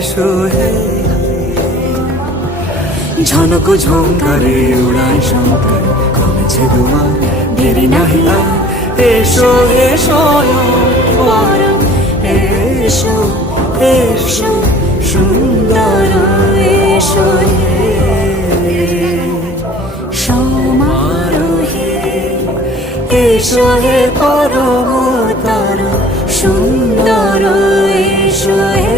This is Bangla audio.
এসো হে। ঝনক ঝঙ্কারে উড়ায় শঙ্কার, কমেছে দুয়ার, দেরি নাহি আর। এসো এসো পরম, এসো এসো সুন্দর, এসো হে সমারোহে। এসো হে পরমতর সুন্দর, এসো হে